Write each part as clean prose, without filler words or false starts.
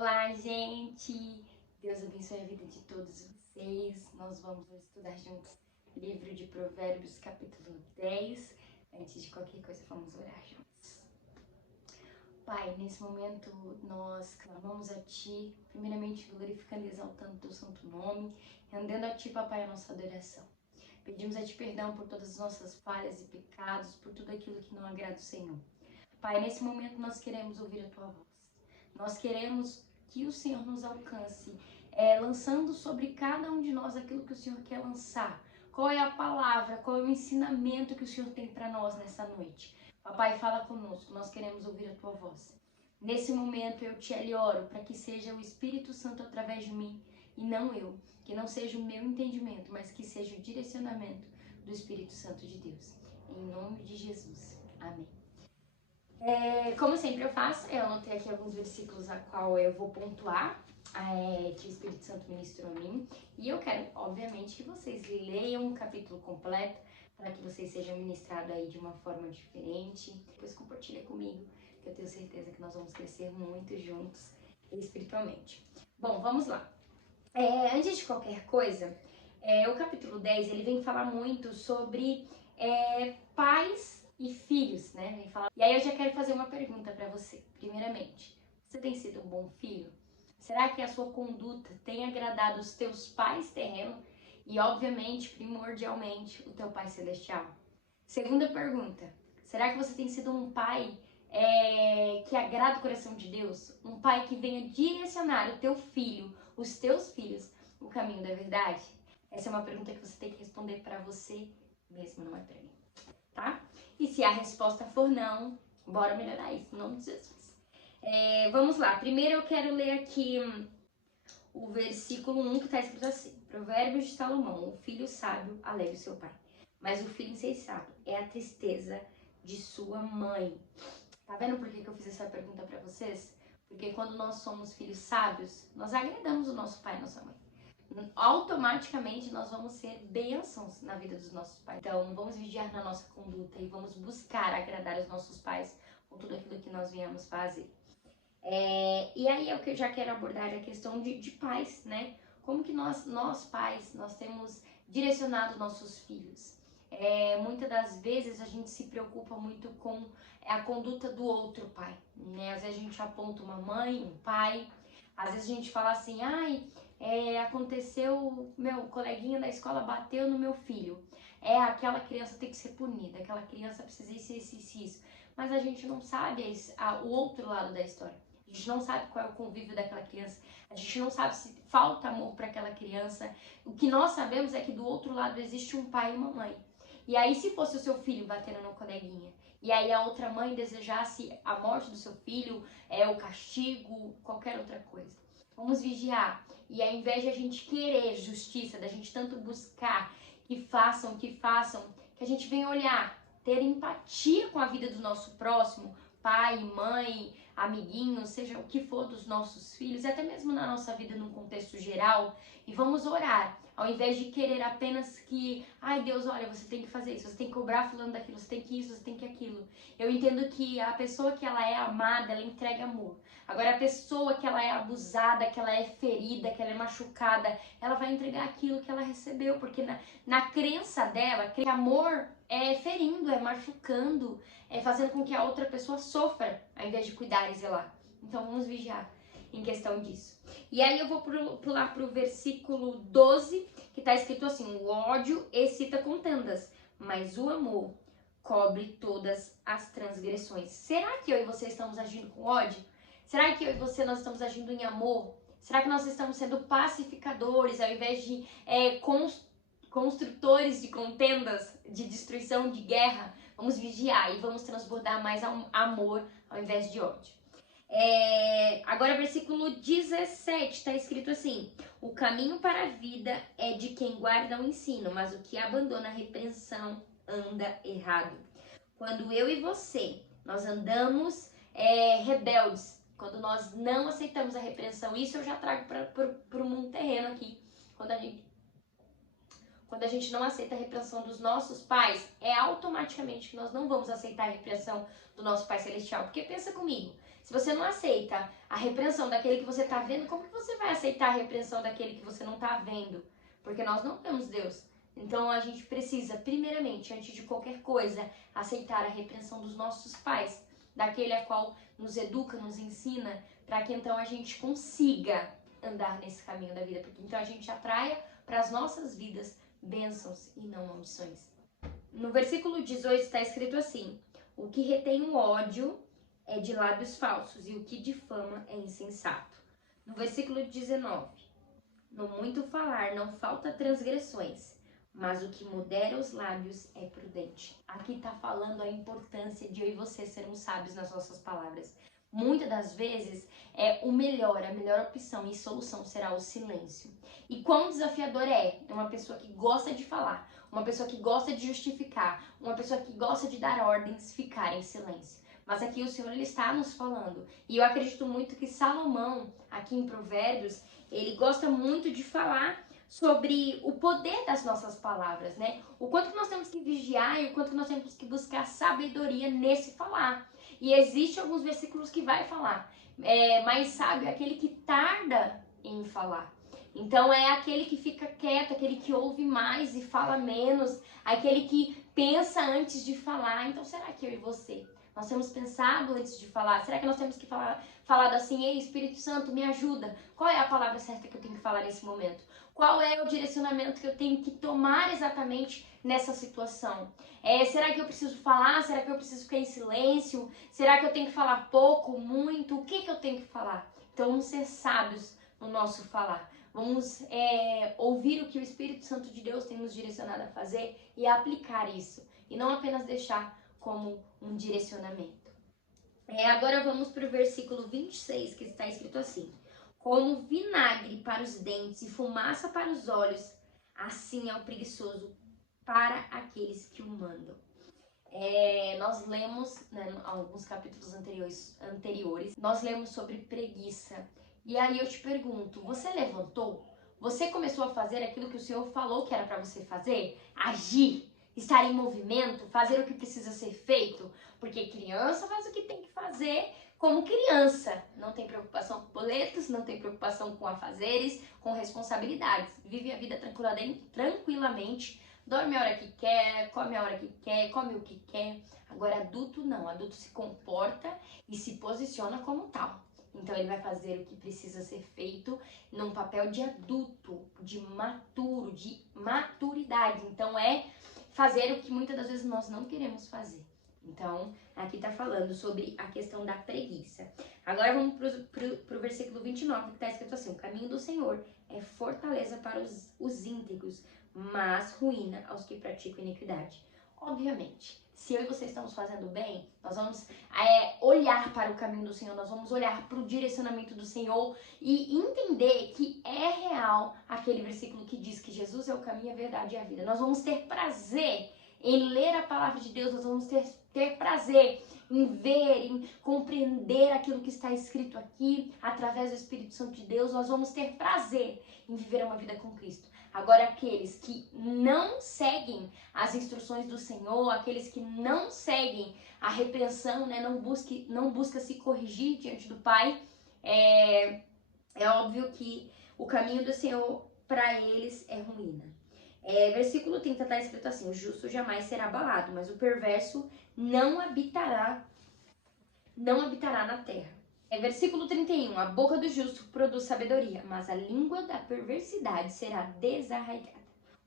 Olá, gente! Deus abençoe a vida de todos vocês. Nós vamos estudar juntos o livro de Provérbios, capítulo 10. Antes de qualquer coisa, vamos orar juntos. Pai, nesse momento nós clamamos a Ti, primeiramente glorificando e exaltando Teu santo nome, rendendo a Ti, Papai, a nossa adoração. Pedimos a Ti perdão por todas as nossas falhas e pecados, por tudo aquilo que não agrada o Senhor. Pai, nesse momento nós queremos ouvir a Tua voz. Nós queremos que o Senhor nos alcance, lançando sobre cada um de nós aquilo que o Senhor quer lançar. Qual é a palavra, qual é o ensinamento que o Senhor tem para nós nessa noite? Papai, fala conosco, nós queremos ouvir a Tua voz. Nesse momento eu te oro para que seja o Espírito Santo através de mim e não eu. Que não seja o meu entendimento, mas que seja o direcionamento do Espírito Santo de Deus. Em nome de Jesus. Amém. Como sempre eu faço, eu anotei aqui alguns versículos a qual eu vou pontuar, que o Espírito Santo ministrou a mim. E eu quero, obviamente, que vocês leiam o capítulo completo, para que vocês sejam ministrados aí de uma forma diferente. Depois compartilha comigo, que eu tenho certeza que nós vamos crescer muito juntos espiritualmente. Bom, vamos lá. Antes de qualquer coisa, o capítulo 10, ele vem falar muito sobre pais e filhos, né? Vem falar. E aí eu já quero fazer uma pergunta para você. Primeiramente, você tem sido um bom filho? Será que a sua conduta tem agradado os teus pais terrenos e, obviamente, primordialmente, o teu Pai Celestial? Segunda pergunta, será que você tem sido um pai que agrada o coração de Deus? Um pai que venha direcionar o teu filho, os teus filhos, o caminho da verdade? Essa é uma pergunta que você tem que responder para você mesmo, não é para mim, tá? E se a resposta for não, bora melhorar isso, em nome de Jesus. Vamos lá, primeiro eu quero ler aqui o versículo 1 que está escrito assim: Provérbios de Salomão, o filho sábio alegra o seu pai, mas o filho insensato é a tristeza de sua mãe. Tá vendo por que eu fiz essa pergunta para vocês? Porque quando nós somos filhos sábios, nós agradamos o nosso pai e nossa mãe. Automaticamente nós vamos ser bênçãos na vida dos nossos pais. Então vamos vigiar na nossa conduta e vamos buscar agradar os nossos pais com tudo aquilo que nós viemos fazer. E aí eu já quero abordar a questão de pais, né? Como que nós pais, nós temos direcionado nossos filhos. Muitas das vezes a gente se preocupa muito com a conduta do outro pai, né? Às vezes a gente aponta uma mãe, um pai, às vezes a gente fala assim, aconteceu, meu coleguinha da escola bateu no meu filho. Aquela criança tem que ser punida, aquela criança precisa isso. Mas a gente não sabe o outro lado da história. A gente não sabe qual é o convívio daquela criança. A gente não sabe se falta amor para aquela criança. O que nós sabemos é que do outro lado existe um pai e uma mãe. E aí, se fosse o seu filho batendo no coleguinha, e aí a outra mãe desejasse a morte do seu filho, o castigo, qualquer outra coisa. Vamos vigiar. E ao invés de a gente querer justiça, da gente tanto buscar que façam, que a gente venha olhar, ter empatia com a vida do nosso próximo, pai, mãe, amiguinho, seja o que for dos nossos filhos, até mesmo na nossa vida num contexto geral, e vamos orar, ao invés de querer apenas que, Deus, olha, você tem que fazer isso, você tem que cobrar fulano daquilo, você tem que isso, você tem que aquilo. Eu entendo que a pessoa que ela é amada, ela entrega amor. Agora a pessoa que ela é abusada, que ela é ferida, que ela é machucada, ela vai entregar aquilo que ela recebeu, porque na crença dela, que amor é ferindo, é machucando, fazendo com que a outra pessoa sofra, ao invés de cuidar e zelar. Então vamos vigiar em questão disso. E aí eu vou pular para o versículo 12, que está escrito assim: o ódio excita contendas, mas o amor cobre todas as transgressões. Será que eu e você estamos agindo com ódio? Será que eu e você nós estamos agindo em amor? Será que nós estamos sendo pacificadores ao invés de construtores de contendas, de destruição, de guerra? Vamos vigiar e vamos transbordar mais amor ao invés de ódio. Agora, versículo 17, está escrito assim: o caminho para a vida é de quem guarda o ensino, mas o que abandona a repreensão anda errado. Quando eu e você, nós andamos rebeldes, quando nós não aceitamos a repreensão, isso eu já trago para o mundo terreno aqui, quando a gente não aceita a repreensão dos nossos pais, automaticamente que nós não vamos aceitar a repreensão do nosso Pai Celestial. Porque pensa comigo, Se você não aceita a repreensão daquele que você está vendo, como que você vai aceitar a repreensão daquele que você não está vendo? Porque nós não temos Deus. Então a gente precisa, primeiramente, antes de qualquer coisa, aceitar a repreensão dos nossos pais, daquele a qual nos educa, nos ensina, para que então a gente consiga andar nesse caminho da vida, porque então a gente atraia para as nossas vidas bênçãos e não maldições. No versículo 18 está escrito assim: o que retém o ódio é de lábios falsos e o que difama é insensato. No versículo 19, no muito falar não falta transgressões, mas o que modera os lábios é prudente. Aqui está falando a importância de eu e você sermos sábios nas nossas palavras. Muitas das vezes a melhor opção e solução será o silêncio. E quão desafiador é uma pessoa que gosta de falar, uma pessoa que gosta de justificar, uma pessoa que gosta de dar ordens, ficar em silêncio. Mas aqui o Senhor ele está nos falando. E eu acredito muito que Salomão, aqui em Provérbios, ele gosta muito de falar sobre o poder das nossas palavras, né? O quanto que nós temos que vigiar e o quanto que nós temos que buscar sabedoria nesse falar. E existe alguns versículos que vai falar. Mais sábio é aquele que tarda em falar. Então é aquele que fica quieto, aquele que ouve mais e fala menos, aquele que pensa antes de falar. Então será que eu e você, nós temos pensado antes de falar? Será que nós temos que falado assim: ei, Espírito Santo, me ajuda? Qual é a palavra certa que eu tenho que falar nesse momento? Qual é o direcionamento que eu tenho que tomar exatamente nessa situação? Será que eu preciso falar? Será que eu preciso ficar em silêncio? Será que eu tenho que falar pouco, muito? O que eu tenho que falar? Então vamos ser sábios no nosso falar. Vamos ouvir o que o Espírito Santo de Deus tem nos direcionado a fazer e aplicar isso. E não apenas deixar como um direcionamento. Agora vamos para o versículo 26, que está escrito assim: como vinagre para os dentes e fumaça para os olhos, assim é o preguiçoso para aqueles que o mandam. Nós lemos, né, alguns capítulos anteriores, nós lemos sobre preguiça. E aí eu te pergunto, você levantou? Você começou a fazer aquilo que o Senhor falou que era para você fazer? Agir, estar em movimento, fazer o que precisa ser feito? Porque criança faz o que tem que fazer como criança. Não tem preocupação com boletos, não tem preocupação com afazeres, com responsabilidades. Vive a vida tranquilamente. Dorme a hora que quer, come a hora que quer, come o que quer. Agora, adulto não. Adulto se comporta e se posiciona como tal. Então, ele vai fazer o que precisa ser feito num papel de adulto, de maturo, de maturidade. Então, fazer o que muitas das vezes nós não queremos fazer. Então, aqui está falando sobre a questão da preguiça. Agora, vamos para o versículo 29, que está escrito assim: o caminho do Senhor é fortaleza para os íntegros, mas ruína aos que praticam iniquidade. Obviamente, se eu e você estamos fazendo bem, nós vamos olhar para o caminho do Senhor, nós vamos olhar para o direcionamento do Senhor e entender que é real aquele versículo que diz que Jesus é o caminho, a verdade e a vida. Nós vamos ter prazer em ler a palavra de Deus, nós vamos ter prazer em ver, em compreender aquilo que está escrito aqui, através do Espírito Santo de Deus, nós vamos ter prazer em viver uma vida com Cristo. Agora, aqueles que não seguem as instruções do Senhor, aqueles que não seguem a repreensão, né, não busca se corrigir diante do Pai, é óbvio que o caminho do Senhor para eles é ruína. Versículo 30 está escrito assim: o justo jamais será abalado, mas o perverso não habitará na terra. Versículo 31, a boca do justo produz sabedoria, mas a língua da perversidade será desarraigada.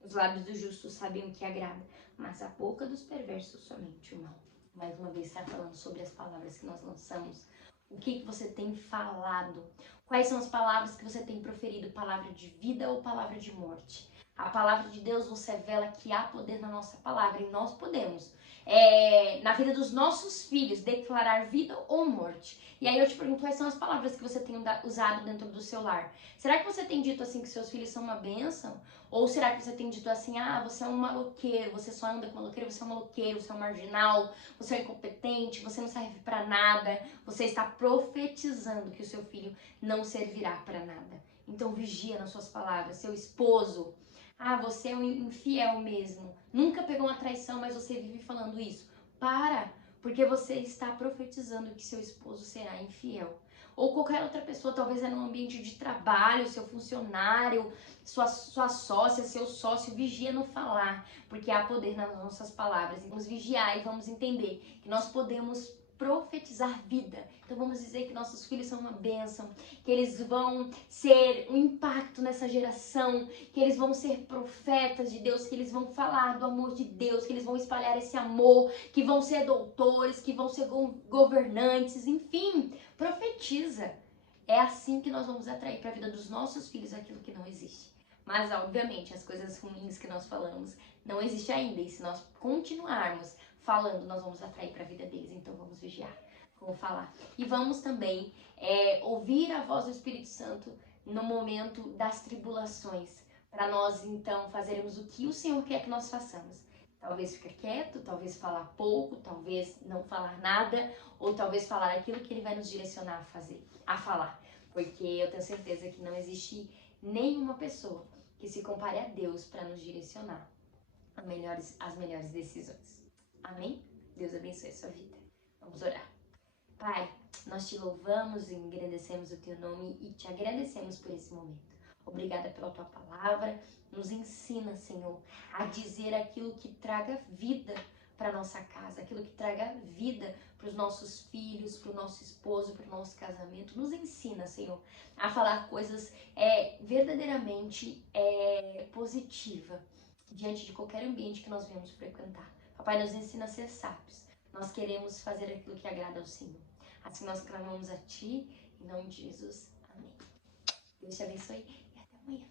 Os lábios do justo sabem o que agrada, mas a boca dos perversos somente o mal. Mais uma vez está falando sobre as palavras que nós lançamos. O que você tem falado? Quais são as palavras que você tem proferido? Palavra de vida ou palavra de morte? A palavra de Deus nos revela que há poder na nossa palavra e nós podemos, na vida dos nossos filhos, declarar vida ou morte. E aí eu te pergunto, quais são as palavras que você tem usado dentro do seu lar? Será que você tem dito assim que seus filhos são uma bênção? Ou será que você tem dito assim: você é um maloqueiro, você só anda com maloqueiro, você é um maloqueiro, você é um marginal, você é incompetente, você não serve para nada? Você está profetizando que o seu filho não servirá para nada. Então vigia nas suas palavras. Seu esposo: você é um infiel mesmo. Nunca pegou uma traição, mas você vive falando isso. Para porque você está profetizando que seu esposo será infiel. Ou qualquer outra pessoa, talvez é no ambiente de trabalho, seu funcionário, sua sócia, seu sócio, vigia no falar, porque há poder nas nossas palavras. Vamos vigiar e vamos entender que nós podemos profetizar vida. Então vamos dizer que nossos filhos são uma bênção, que eles vão ser um impacto nessa geração, que eles vão ser profetas de Deus, que eles vão falar do amor de Deus, que eles vão espalhar esse amor, que vão ser doutores, que vão ser governantes, enfim, profetiza. É assim que nós vamos atrair para a vida dos nossos filhos aquilo que não existe. Mas, obviamente, as coisas ruins que nós falamos não existem ainda. E se nós continuarmos falando, nós vamos atrair para a vida deles. Então, vamos vigiar, vamos falar. E vamos também ouvir a voz do Espírito Santo no momento das tribulações. Para nós, então, fazermos o que o Senhor quer que nós façamos. Talvez ficar quieto, talvez falar pouco, talvez não falar nada, ou talvez falar aquilo que Ele vai nos direcionar a fazer, a falar. Porque eu tenho certeza que não existe nenhuma pessoa que se compare a Deus para nos direcionar às melhores decisões. Amém? Deus abençoe a sua vida. Vamos orar. Pai, nós te louvamos e engrandecemos o teu nome e te agradecemos por esse momento. Obrigada pela tua palavra. Nos ensina, Senhor, a dizer aquilo que traga vida para nossa casa, aquilo que traga vida para os nossos filhos, para o nosso esposo, para o nosso casamento. Nos ensina, Senhor, a falar coisas verdadeiramente positivas diante de qualquer ambiente que nós venhamos frequentar. Papai, nos ensina a ser sábios. Nós queremos fazer aquilo que agrada ao Senhor. Assim nós clamamos a Ti, em nome de Jesus. Amém. Deus te abençoe e até amanhã.